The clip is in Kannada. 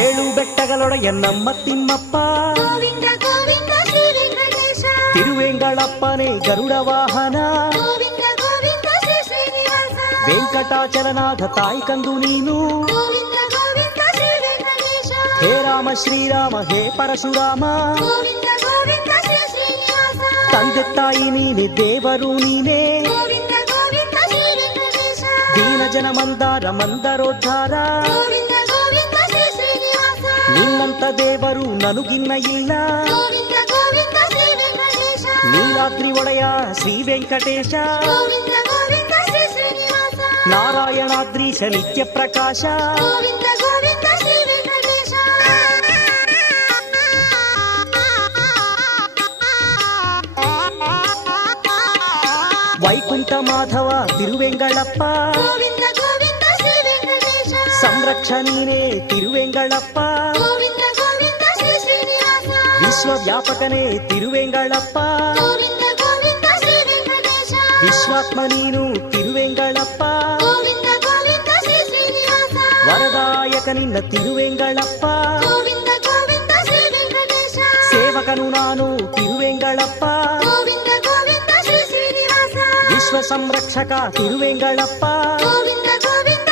ಏಳು ಬೆಟ್ಟಗಳೊಡೆಯ ನಮ್ಮ ತಿಮ್ಮಪ್ಪ ಗೋವಿಂದ ಗೋವಿಂದ ಶ್ರೀ ವೆಂಕಟೇಶ ತಿರುವೆಂಗಳಪ್ಪನೇ ಗರುಡ ವಾಹನ ಗೋವಿಂದ ಗೋವಿಂದ ಶ್ರೀ ಶ್ರೀನಿವಾಸ ವೆಂಕಟಾಚಲನಾಥ ತಾಯಿ ಕಂದು ನೀನು ಗೋವಿಂದ ಗೋವಿಂದ ಶ್ರೀ ವೆಂಕಟೇಶ ಹೇ ರಾಮ ಶ್ರೀರಾಮ ಹೇ ಪರಶುರಾಮ ಗೋವಿಂದ ಗೋವಿಂದ ಶ್ರೀ ಶ್ರೀನಿವಾಸ ತಂದೆ ತಾಯಿ ನೀನೆ ದೇವರು ನೀನೇ ಗೋವಿಂದ ಗೋವಿಂದ ಶ್ರೀ ವೆಂಕಟೇಶ ದೀನ ಜನ ಮಂದಾರ ಮಂದರೋದ್ಧಾರ ಗೋವಿಂದ ಗೋವಿಂದ ಶ್ರೀ ಶ್ರೀನಿವಾಸ ನಿನ್ನಂತ ದೇವರು ನನಗಿನ್ನ ಇಲ್ಲ ಗೋವಿಂದ ಗೋವಿಂದ ಶ್ರೀ ವೆಂಕಟೇಶ ನೀಲಾದ್ರಿ ಒಡೆಯ ಶ್ರೀ ವೆಂಕಟೇಶ ಗೋವಿಂದ ಗೋವಿಂದ ಶ್ರೀ ಶ್ರೀನಿವಾಸ ನಾರಾಯಣಾದ್ರೀಶ ನಿತ್ಯ ಪ್ರಕಾಶ ಗೋವಿಂದ ಗೋವಿಂದ ಶ್ರೀ ವೆಂಕಟೇಶ ವೈಕುಂಠ ಮಾಧವ ತಿರುವೆಂಗಳಪ್ಪ ಗೋವಿಂದ ಗೋವಿಂದ ಶ್ರೀ ವೆಂಕಟೇಶ ಸಂರಕ್ಷಣೀನೇ ತಿರುವೆಂಗಳಪ್ಪ ಗೋವಿಂದ ಗೋವಿಂದ ಶ್ರೀ ಶ್ರೀನಿವಾಸ ವಿಶ್ವವ್ಯಾಪಕನೇ ತಿರುವೆಂಗಳಪ್ಪ ಗೋವಿಂದ ಗೋವಿಂದ ಶ್ರೀ ವೆಂಕಟೇಶ ವಿಶ್ವಾತ್ಮ ನೀನು ತಿರುವೆಂಗಳಪ್ಪ ಗೋವಿಂದ ಗೋವಿಂದ ಶ್ರೀ ಶ್ರೀನಿವಾಸ ವರದಾಯಕ ನಿನ್ನ ತಿರುವೆಂಗಳಪ್ಪ ಗೋವಿಂದ ಗೋವಿಂದ ಶ್ರೀ ವೆಂಕಟೇಶ ಸೇವಕನು ನಾನು ತಿರುವೆಂಗಳಪ್ಪ ಗೋವಿಂದ ಗೋವಿಂದ ಶ್ರೀ ಶ್ರೀನಿವಾಸ ವಿಶ್ವ ಸಂರಕ್ಷಕ ತಿರುವೆಂಗಳಪ್ಪ ಗೋವಿಂದ ಗೋವಿಂದ